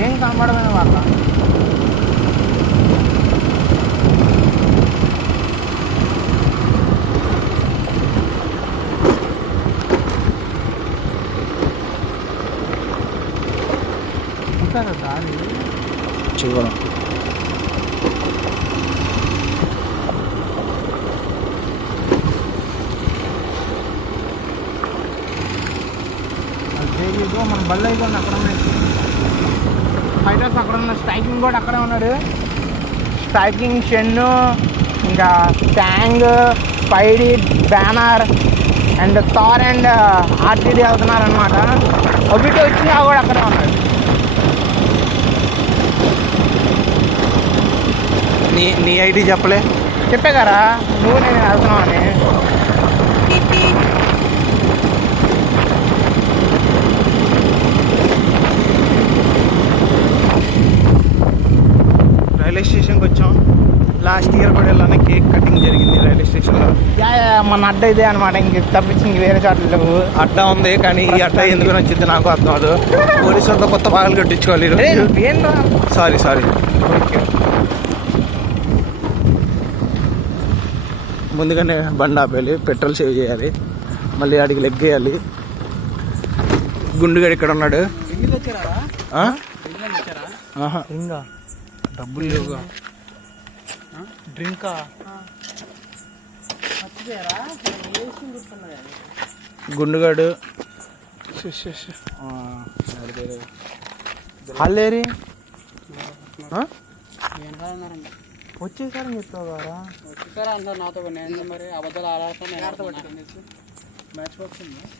ఏం కనబడమైన వాళ్ళ దారి చూడడం మన బళ్ళు అయిపోయింది అక్కడ ఉన్నాయి ఫైటర్స్ అక్కడ ఉన్న స్ట్రైకింగ్ కూడా అక్కడే ఉన్నాడు స్ట్రైకింగ్ షెన్ను ఇంకా ట్యాంగ్ Spidey Banner and Thor and ఆర్టీడీ వెళ్తున్నారనమాట ఒకటి వచ్చినా కూడా అక్కడే ఉన్నాడు నీ ఐడి చెప్పలే చెప్పే కదా నువ్వు నేను వెళ్తున్నావు అని రైల్వే స్టేషన్కి వచ్చాం లాస్ట్ ఇయర్ కూడా ఇలానే కేక్ కటింగ్ జరిగింది రైల్వే స్టేషన్లో మన అడ్డ ఇదే అనమాట ఇంక తప్పించి ఇంక వేరే చోట్ల లేవు అడ్డా ఉంది కానీ ఈ అడ్డా ఎందుకు వచ్చింది నాకు అర్థం అవదు పోలీసులతో కొత్త భాగాలు కట్టించుకోవాలి సారీ ముందుగానే బండి ఆపేయాలి పెట్రోల్ సేవ్ చేయాలి మళ్ళీ ఆడికి లెగ్ వేయాలి గుండుగాడు ఇక్కడ ఉన్నాడు ఇంకా డబ్బులు లేవుగా డ్రింకా గుండుగాడు హల్లేరి వచ్చేసారని చెప్పావు కదా వచ్చేసారా అన్నారు నాతో నేను మరి అబద్ధాలు ఆడాడుతాను మ్యాచ్ బాక్స్ ఉంది